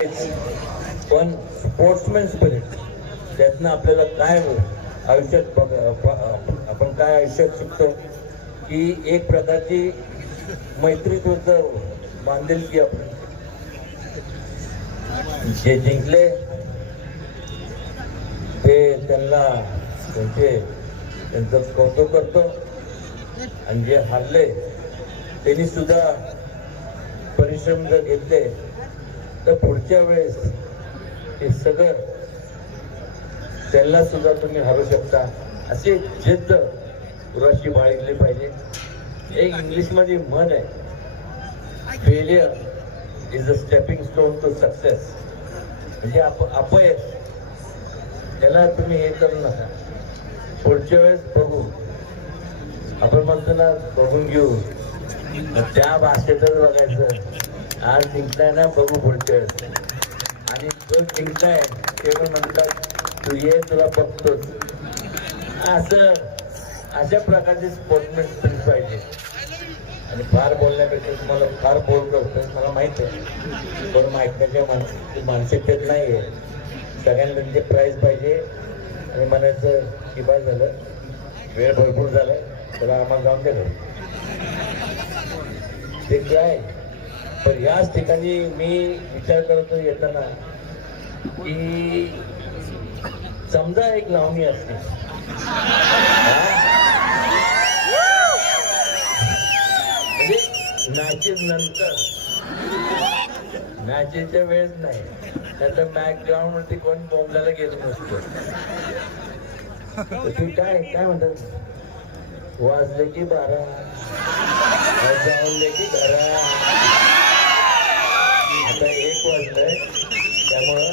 पण sportsman spirit त्यातनं आपल्याला काय आयुष्यात आपण काय आयुष्यात शिकतो? की एक प्रकारची मैत्रीत्वाचं बांधेल की आपण. जे जिंकले ते त्यांना त्यांचे त्यांचं कौतुक करतो. आणि जे हारले त्यांनी सुद्धा परिश्रम जर घेतले तर पुढच्या वेळेस हे सगळं त्यांना सुद्धा तुम्ही हरू शकता. असे जिद्द गुराशी बाळगली पाहिजे. एक इंग्लिशमध्ये मन आहे failure is a stepping stone to success म्हणजे आप अपयश त्याला तुम्ही हे करू नका. पुढच्या वेळेस बघू. आपण म्हणतो ना बघून घेऊ. त्या भाषेतच बघायचं. आज जिंकलाय ना बघू पुढच्या आणि जो जिंकलाय ते पण म्हणतात तू ये तुला बघतोच. असं अशा प्रकारचे स्पोर्ट्समॅन स्पिरिट पाहिजे. आणि फार बोलण्यापेक्षा तुम्हाला फार बोल करतोय मला माहीत आहे. पण ऐकण्याच्या मानसिक मानसिकतेत नाही आहे सगळ्यांना म्हणजे त्यांचे प्राईज पाहिजे. आणि म्हणायचं की बस झालं. वेळ भरपूर झालाय. त्याला आम्हाला जाऊन दे ते काय? तर याच ठिकाणी मी विचार करतो येताना की समजा एक लावणी असते. म्हणजे मॅचेस नंतर. मॅचेसच्या वेळेस नाही. नाहीतर मॅच ग्राउंड वरती कोण बोंबल्याला गेलो नसतो. तू काय काय म्हणतात वाजले की बारा. जाऊन की घरा आता एक वाजलंय त्यामुळं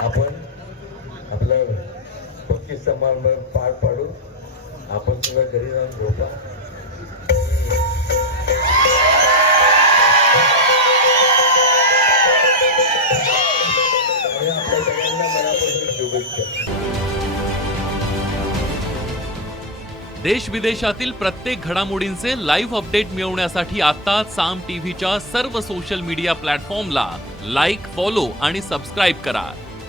आपण आपलं बक्षीस समारंभ पार पाडू आपण सुद्धा घरी जाऊन झोपा. देश विदेशातील प्रत्येक घडामोडींचे लाईव्ह अपडेट मिळवण्यासाठी आता साम टीव्हीच्या सर्व सोशल मीडिया प्लॅटफॉर्मला लाईक फॉलो आणि सबस्क्राईब करा.